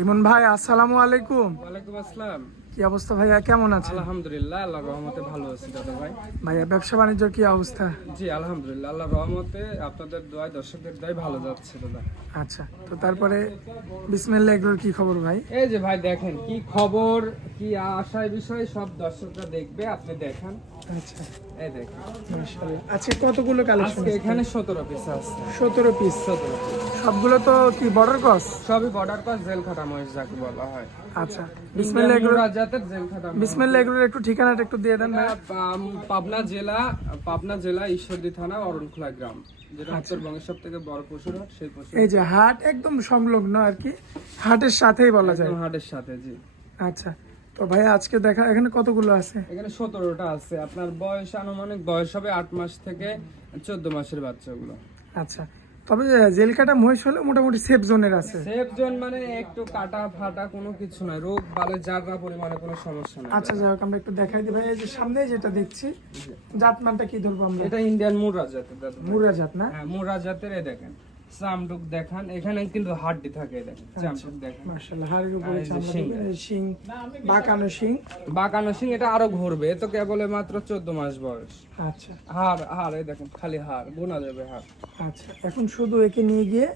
রিমন ভাই আসসালামু আলাইকুম। ওয়ালাইকুম আসসালাম। কি অবস্থা ভাইয়া, কেমন আছেন? আলহামদুলিল্লাহ, আল্লাহর রহমতে ভালো আছি দাদা ভাই। ভাইয়া ব্যবসা বাণিজ্যের কি অবস্থা? জি আলহামদুলিল্লাহ, আল্লাহর রহমতে আপনাদের দোয়ায় দর্শকদের দোয়ায় ভালো যাচ্ছে দাদা। আচ্ছা, তো তারপরে বিসমিল্লাহ এগুলোর কি খবর ভাই? এই যে ভাই দেখেন কি খবর, কি আশায় বিষয় সব দর্শকরা দেখবে, আপনি দেখান। আচ্ছা এই দেখেন মাশাআল্লাহ। আচ্ছা কতগুলো কালেকশন? আজকে এখানে 17 পিস আছে। 17 পিস। 17 পিস সবগুলো তো কি বর্ডার ক্রস? সবই বর্ডার ক্রস জেল খাটা মহিষ যাকে বলা হয়। আচ্ছা বিসমিল্লাহ এগুলোর রাজাতের জেল খাটা। বিসমিল্লাহ এগুলোর একটু ঠিকানাটা একটু দিয়ে দেন ভাই। পাবনা জেলা ঈশ্বরদী থানা অরণখোলা গ্রাম, যেটা উত্তরবঙ্গের সব থেকে বড় পশুর হাট, সেই পশুর এই যে হাট একদম সংলগ্ন আর কি, হাটের সাথেই বলা যায়। হাটের সাথে। জি আচ্ছা, তো ভাই আজকে দেখা এখানে কতগুলো আছে? এখানে 17টা আছে। আপনার বয়স আনুমানিক বয়স হবে 8 মাস থেকে 14 মাসের বাচ্চাগুলো। আচ্ছা, তবে জেল কাটা মহিষ হলে মোটামুটি সেফ জোনের আছে। সেফ জোন মানে একটু কাটা ফাটা কোনো কিছু নাই, রোগ বালে জাররা পরিমাণে কোনো সমস্যা নাই। আচ্ছা যাই হোক, আমরা একটু দেখাই দিই ভাই। এই যে সামনে যেটা দেখছি, জাতমানটা কি ধরবো আমরা? এটা ইন্ডিয়ান মুরা জাতের দাদা। মুরা জাত না? হ্যাঁ মুরা জাতের। এই দেখেন চামড়ুক দেখান, এখানে কিন্তু হাড্ডি থাকে। এই দেখেন চামড়ুক দেখেন, মাশাআল্লাহ, হাড়ের উপরে এই যে চামড়া শিং। দেখবেন, এই শিং, বাঁকানো শিং। বাঁকানো শিং, এটা আরো ঘুরবে। এ তো কেবল মাত্র 14 মাস বয়স। আচ্ছা হাড় এই দেখেন, খালি হাড় গোনা যাবে হাড়। আচ্ছা, এখন শুধু একে নিয়ে গিয়ে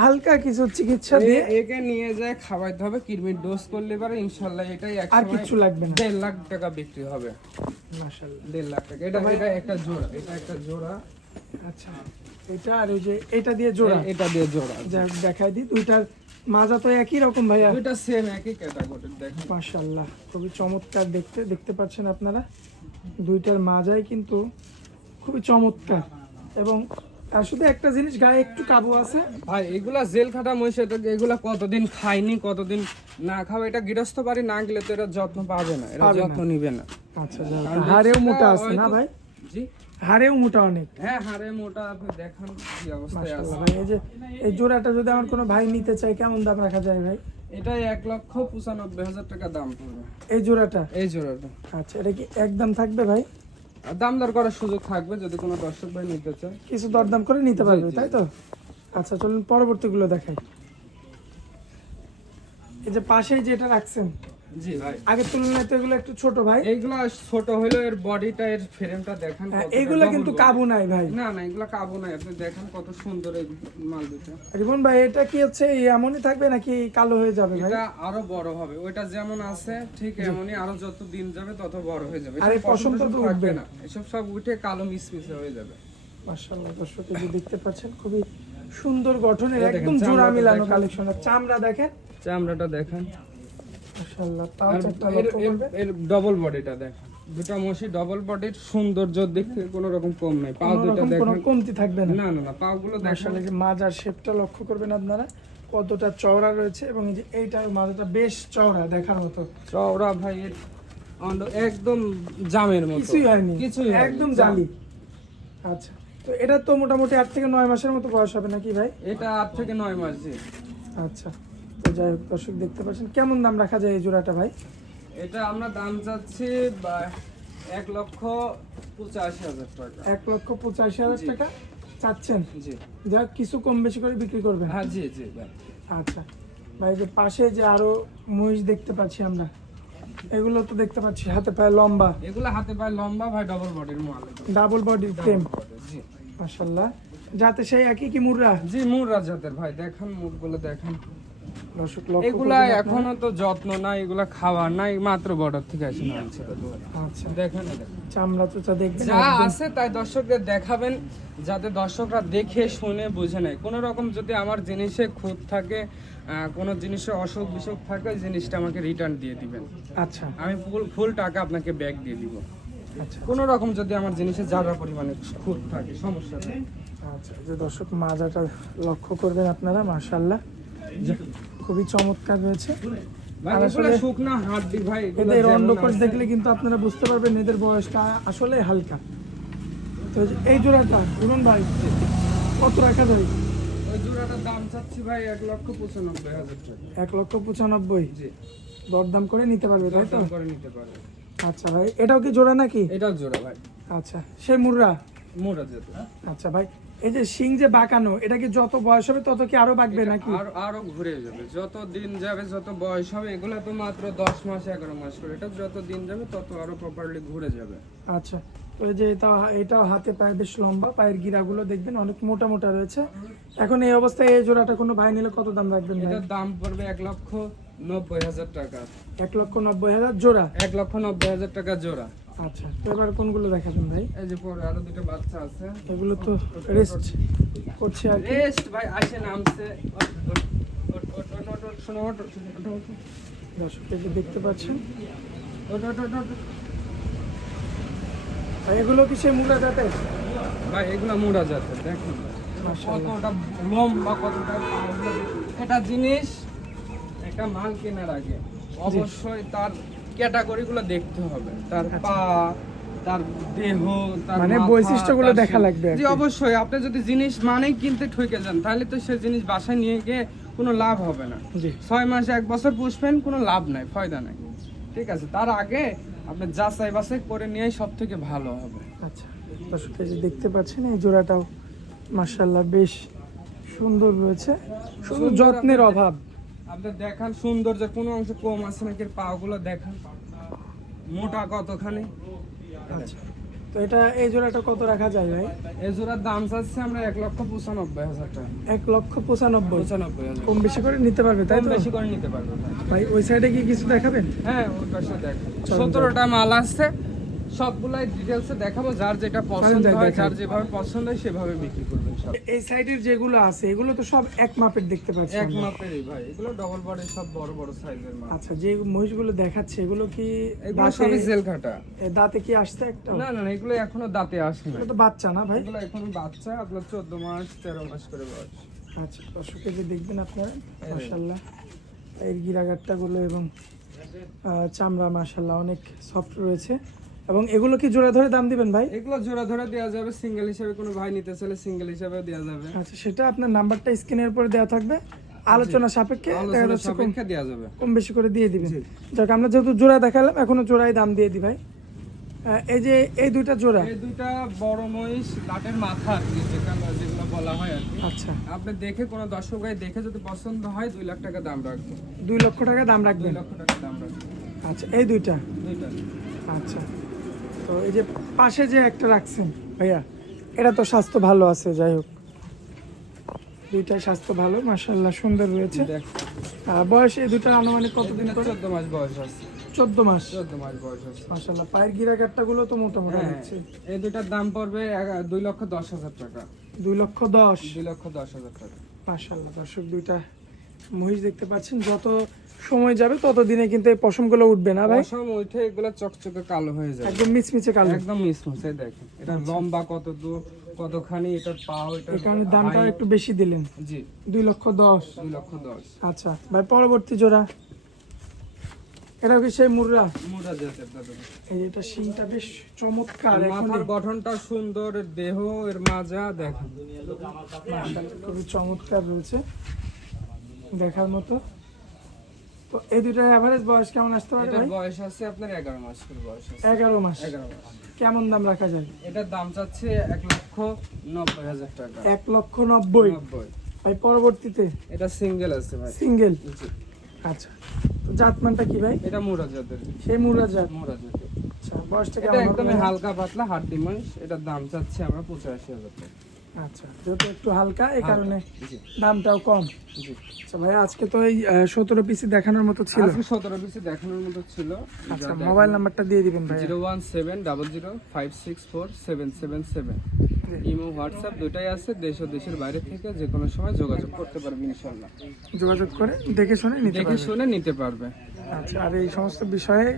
হালকা কিছু চিকিৎসা দিয়ে একে নিয়ে যায় খাওয়াইতে হবে, কিডনির ডোজ করলে পারে ইনশাআল্লাহ এটাই এক আর সময় কিছু লাগবে না। 1.5 লাখ টাকা বিক্রি হবে। মাশাআল্লাহ, 1.5 লাখ টাকা। এটা একটা জোড়া, এটা একটা জোড়া। আচ্ছা এটা আর ওই যে এটা দিয়ে জোড়া, এটা দিয়ে জোড়া। যা দেখাই দিই, দুইটার মাজা তো একই রকম ভাইয়া। দুইটা সেম একই ক্যাটাগরির। দেখেন মাশাআল্লাহ, খুবই চমৎকার দেখতে পাচ্ছেন আপনারা, দুইটার মাজাই কিন্তু খুবই চমৎকার। এবং আর শুধু একটা জিনিস, গায়ে একটু কাবু আছে ভাই, এগুলা জেল খাটা মহিষ, এগুলা কতদিন খায়নি, কতদিন না খাওয়া, এটা গৃহস্থ বাড়ি না গেলে তো এরা যত্ন পাবে না, এরা যত্ন নিবে না। আচ্ছা হাড়েও মোটা আছে না ভাই? জি হাড়েও মোটা অনেক। হ্যাঁ হাড়ে মোটা। আপনি দেখান কি অবস্থায় আছে। মাশাআল্লাহ ভাই, এই যে এই জোড়াটা যদি আমার কোনো ভাই নিতে চায়, কেমন দাম রাখা যায় ভাই? এটা 1,95,000 টাকা দাম পড়বে এই জোড়াটা? এই জোড়াটা। আচ্ছা, এটা কি একদম থাকবে ভাই? আর দাম দর করার সুযোগ থাকবে যদি কোনো দর্শক ভাই নিতে চায়। কিছু দরদাম করে নিতে পারবে, তাই তো? আচ্ছা চলুন পরবর্তীগুলো দেখাই। এই যে পাশেই যেটা রাখছেন, জি ভাই, আগের তুলনায় তো এগুলো একটু ছোট ভাই। এইগুলা ছোট হলো, এর বডিটা এর ফ্রেমটা দেখেন। এইগুলো কিন্তু কাবু নাই ভাই। না না, এগুলা কাবু নাই। আপনি দেখেন কত সুন্দর এই মাল দুটো। রিমন ভাই এটা কি হচ্ছে এমনই থাকবে নাকি কালো হয়ে যাবে ভাই? এটা আরো বড় হবে, ওইটা যেমন আছে ঠিক এমনই, আরো যত দিন যাবে তত বড় হয়ে যাবে। আর এই পশমটা তো উঠবে না, এসব সব উঠে কালো মিসমিসে হয়ে যাবে। মাশাআল্লাহ, দর্শক এই যে দেখতে পাচ্ছেন, খুবই সুন্দর গঠনের, এই দেখেন, একদম জোড়া চামড়াটা মিলানো দেখেন। কালেকশন। চামড়া দেখেন, চামড়াটা দেখেন। মাশাআল্লাহ, তাও আর চারটা লক্ষ্য করবে। এর ডবল বডিটা দেখেন, দুটো মশি ডবল বডির সৌন্দর্য দেখতে কোনো রকম কম নাই। পা কোনো দুটো রকম কোনো দেখেন, কমতি থাকবে না। না না না, পাগুলো দেখেন। মাশাআল্লাহ, যে মাজার শেপটা লক্ষ্য করবেন আপনারা, কতটা চওড়া রয়েছে। এবং এই যে এইটার মাজাটা বেশ চওড়া, দেখার মতো চওড়া ভাই, একদম জামের মতো, কিছুই হয়নি, কিছুই একদম জালি। আচ্ছা, তো এটা তো মোটামুটি 8 থেকে 9 মাসের মতো বয়স হবে নাকি ভাই? এটা 8 থেকে 9 মাস। জি আচ্ছা, তো যাই হোক দর্শক দেখতে পাচ্ছেন, কেমন দাম রাখা যায় এই জোড়াটা ভাই? এটা আমরা দাম চাচ্ছি 1,85,000 টাকা। 1,85,000 টাকা চাচ্ছেন? জি যা কিছু কম বেশি করে বিক্রি করবেন? হ্যাঁ জি জি ভাই। আচ্ছা ভাই, যে পাশে যে আরো মহিষ দেখতে পাচ্ছি আমরা, এগুলো তো দেখতে পাচ্ছি হাতে পায়ে লম্বা, এগুলা হাতে পায়ে লম্বা ভাই, ডবল বডির মাল। ডাবল বডির ফ্রেম। জি মাশাআল্লাহ, যাতে সেই একই কি মুররা? জি মুররা জাতের ভাই, দেখেন মুখগুলো দেখেন। দর্শক লক্ষ্য এগুলা করবেন এখনো তো যত্ন নাই, এগুলা খাওয়ার নাই, মাত্র বর্ডার থেকে আসে না। আচ্ছা, দেখেন এই দেখেন। চামড়া চোচা দেখবেন যা একদম। আছে তাই দর্শকদের দেখাবেন, যাতে দর্শকরা দেখে শুনে বুঝে নেয়। কোনো রকম যদি আমার জিনিসে খুঁত থাকে, কোনো জিনিসে অসুখ বিসুখ থাকে, ওই জিনিসটা আমাকে রিটার্ন দিয়ে দিবেন। আচ্ছা আমি ফুল টাকা আপনাকে ব্যাক দিয়ে দিব। আচ্ছা কোনো রকম যদি আমার জিনিসে যারা পরিমাণে খুঁত থাকে, সমস্যা নেই। আচ্ছা, যে দর্শক মাজাটা লক্ষ্য করবেন আপনারা, মাশাআল্লাহ খুবই চমৎকার রয়েছে। ভাই আর এগুলো আসলে শুকনা হাড্ডি ভাই, এগুলো এদের যেমন অন্ডকোষ আছে। দেখলে কিন্তু আপনারা বুঝতে পারবেন এদের বয়সটা আসলে হালকা। তো এই জোড়াটা রুমন ভাই কত রাখা যায়? ওই জোড়াটার দাম চাচ্ছি ভাই 1,95,000 টাকা। 1,95,000? জি দরদাম করে নিতে পারবে তাই তো? দাম করে নিতে পারবে। আচ্ছা ভাই, এটাও কি জোড়া নাকি? এটাও জোড়া ভাই, আচ্ছা, সেই মুররা? মোটা যেতে। আচ্ছা ভাই, এই যে শিং যে বাঁকানো, এটা কি যত বয়স হবে তত কি আরো বাঁকবে নাকি? আর আরো ঘুরে যাবে, যত দিন যাবে যত বয়স হবে। এগুলো তো মাত্র 10 মাস 11 মাস করে, এটা যত দিন যাবে তত আরো প্রপারলি ঘুরে যাবে। আচ্ছা, তো এই যে এটাও হাতে পায়ে বেশ লম্বা, পায়ের গিরাগুলো দেখবেন অনেক মোটা মোটা রয়েছে। এখন এই অবস্থায় এই জোড়াটা কোনো ভাই নিলে কত দাম রাখবেন ভাই? এটার দাম পড়বে 1,90,000 টাকা। 1,90,000 জোড়া? 1,90,000 টাকা জোড়া। আচ্ছা, তো এবার কোনগুলো দেখাবেন ভাই? এই যে পরে আরো দুটো বাচ্চা আছে, এগুলো তো রেস্ট করছে আর কি। রেস্ট ভাই আসে নামছে। শোনো, দর্শক এই যে দেখতে পাচ্ছেন, ওট। আর এগুলো কি সেই মুগা জাতের? ভাই এগুলো মুড়া জাতের, দেখুন মাশাআল্লাহ। কতটা লম্বা, কতটা পাওয়া। এটা জিনিস, একটা মাল কেনার আগে অবশ্যই তার ক্যাটাগরিগুলো দেখতে হবে, তার পা, তার দেহ, তার মানে মাথা, বৈশিষ্ট্যগুলো তার দেখা শিং। লাগবে আর জি কি। অবশ্যই, আপনি যদি জিনিস মানেই কিনতে ঠকে যান তাহলে তো সে জিনিস বাসায় নিয়ে গিয়ে কোনো লাভ হবে না। জি 6 মাস 1 বছর পুষবেন, কোনো লাভ নাই, ফায়দা নাই। ঠিক আছে, তার আগে আপনি যাচাই বাছাই করে নিয়েই সব থেকে ভালো হবে। আচ্ছা, দর্শক এই যে দেখতে পাচ্ছেন এই জোড়াটাও মাশাআল্লাহ বেশ সুন্দর রয়েছে, শুধু সুন্দর যত্নের আপনি- অভাব। আপনি দেখান সৌন্দর্যের কোনো অংশ কম আছে নাকি? পাগুলো দেখান, মোটা কতখানি। আচ্ছা, তো এটা এই জোড়াটা কত রাখা যায় ভাই? এই জোড়ার দাম চাচ্ছি আমরা 1,95,000 টাকা। 1,95,000? 95,000 কম বেশি করে নিতে পারবে তাই কম তো বেশি করে নিতে পারবো ভাই। ভাই? ওই সাইডে কি কিছু দেখাবেন? হ্যাঁ ওর পাশে দেখেন, চলেন 17টা মাল আছে, সবগুলাই ডিটেলসে দেখাবো। যার যেটা পছন্দ যাই হয়, দেখান। যার যেভাবে পছন্দ হয় সেভাবে বিক্রি করবেন সব। এই সাইডের যেগুলো আছে এগুলো তো সব এক মাপের দেখতে পাচ্ছি এক আমরা। মাপেরই ভাই, এগুলো ডবল বডির সব বড় বড় সাইজের মাল। আচ্ছা, যে মহিষগুলো দেখাচ্ছে এগুলো কি এগুলো দাঁতে সবই জেল কাটা। দাঁতে কি আসছে একটা? না না না, এগুলো এখনো দাঁতে আসে না। এটা তো বাচ্চা না ভাই? এগুলো এখনো বাচ্চা, আপনার 14 মাস 13 মাস করে বয়স। আচ্ছা, দর্শকে যে দেখবেন আপনারা মাশাআল্লাহ এর গিরাগাট্টা গুলো এবং চামড়া মাশাআল্লাহ অনেক সফট রয়েছে। এবং এগুলো কি জোড়া ধরে দাম দিবেন ভাই? এগুলো জোড়া ধরে দেওয়া যাবে, সিঙ্গেল হিসেবে কোনো ভাই নিতে চাইলে সিঙ্গেল হিসেবে দেওয়া যাবে। আচ্ছা, সেটা আপনার নাম্বারটা স্ক্রিনের উপরে দেওয়া থাকবে, আলোচনা সাপেক্ষে দেখা আলোচনা যাচ্ছে সাপেক্ষে দেওয়া যাবে। কম বেশি করে দিয়ে দিবেন। যাক, আমরা যেহেতু জোড়া দেখালাম এখনো জোড়ায় দাম দিয়ে দিই ভাই। এই যে এই দুইটা জোড়া, এই দুইটা বড় মহিষ লাটের মাথা আর কি, যেগুলো বলা হয় আর কি। আচ্ছা আপনি দেখে কোনো দর্শক ভাই দেখে যদি পছন্দ হয় 2 লাখ টাকা দাম রাখবো। 2 লক্ষ টাকা দাম 2 রাখবেন? লক্ষ টাকা দাম রাখবো আচ্ছা, এই দুইটা। দুইটা। আচ্ছা, তো এই যে পাশে যে একটা রাখছেন ভাইয়া, এটা তো স্বাস্থ্য ভালো আছে, যাই হোক দুইটাই স্বাস্থ্য ভালো মাশাআল্লাহ, সুন্দর রয়েছে। দেখ, বয়স এই দুটার আনুমানিক কতদিন এদিকে করে? 14 মাস বয়স আছে। 14 মাস? 14 মাস বয়স আছে। মাশাআল্লাহ, পায়ের গিরাগাট্টা গুলো তো মোটামুটি হ্যাঁ, হচ্ছে। এই দুটার দাম পড়বে 2,10,000 টাকা। 2,10,000? 2,10,000 টাকা। মাশাআল্লাহ, দর্শক দুইটা মহিষ দেখতে পাচ্ছেন, যত সময় যাবে তত দিনে কিন্তু এই পশমগুলো উঠবে না ভাই? পশম উঠে এগুলো চকচকে কালো হয়ে যাবে, একদম মিচমিচে কালো। একদম মিসমুসে। দেখেন এটা লম্বা কত দূর, কতখানি, এটার পাও, এটা এই কারণে দামটা একটু বেশি দিলেন। জি 2,10,000। 2,10,000। আচ্ছা ভাই, পরবর্তী জোড়া এটা কি সেই মুর্রা? মুড়া জাতের দাদা। এই এটা শিংটা বেশ চমৎকার, এখন মাথার গঠনটা সুন্দর, এর দেহ, এর মাজা দেখেন। খুবই চমৎকার রয়েছে, দেখার মতো। তো এই দুটার এভারেজ বয়স কেমন আসতে পারে এটার ভাই? বয়স আছে আপনার 11 মাস করে বয়স আছে। 11 মাস? 11 মাস। কেমন দাম রাখা যায়? এটার দাম চাচ্ছে 1,90,000 টাকা। 1,90,000? 90। ভাই পরবর্তীতে এটা সিঙ্গেল আছে ভাই। সিঙ্গেল? জি। আচ্ছা, তো জাতমানটা কি ভাই? এটা মুড়া জাতের। সেই মুর্রা জাত? মুড়া জাতের। আচ্ছা, বয়সটা এটা কেমন একদমই হবে? হালকা পাতলা হাড্ডি মাংস। এটার দাম চাচ্ছি আমরা 85,000 টাকা। আচ্ছা, যেহেতু একটু হালকা এই কারণে জি দামটাও কম। জি। আচ্ছা ভাই, আজকে তো এই 17 পিসি দেখানোর মতো ছিল। আজকে 17 পিসে দেখানোর মতো ছিল। আচ্ছা, মোবাইল নাম্বারটা দিয়ে দিবেন ভাই। 0170005647777। ইমো হোয়াটসঅ্যাপ দুটাই আছে, দেশ ও দেশের বাইরে থেকে যে কোনো সময় যোগাযোগ করতে পারবে ইনশাআল্লাহ। যোগাযোগ করে দেখে শুনে নিতে দেখে পারবেন। শুনে নিতে পারবে। আচ্ছা, আর এই সমস্ত বিষয়ে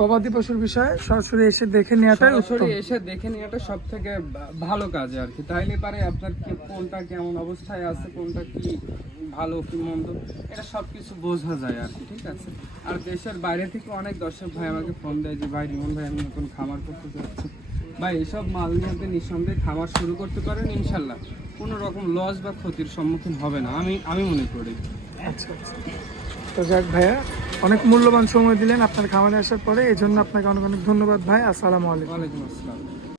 গবাদি পশুর বিষয়ে সরাসরি এসে দেখে নেওয়াটাই সরাসরি উত্তম। এসে দেখে নেওয়াটা সব থেকে ভালো কাজ আর কি। তাইলে পারে আপনার কোনটা কেমন অবস্থায় আছে, কোনটা কি ভালো কি মন্দ, এটা সব কিছু বোঝা যায় আর কি। ঠিক আছে। আর দেশের বাইরে থেকে অনেক দর্শক ভাই আমাকে ফোন দেয় যে ভাই রিমন ভাই আমি নতুন খামার করতে চাচ্ছি। ভাই এসব মাল নিয়ে আপনি নিঃসন্দেহে খামার শুরু করতে পারেন, ইনশাল্লাহ কোনো রকম লস বা ক্ষতির সম্মুখীন হবে না, আমি মনে করি। আচ্ছা আচ্ছা, তো যাক ভাইয়া, অনেক মূল্যবান সময় দিলেন আপনার খামারে আসার পরে, এই জন্য আপনাকে অনেক অনেক ধন্যবাদ ভাই। আসসালামু আলাইকুম। ওয়ালাইকুম আসসালাম।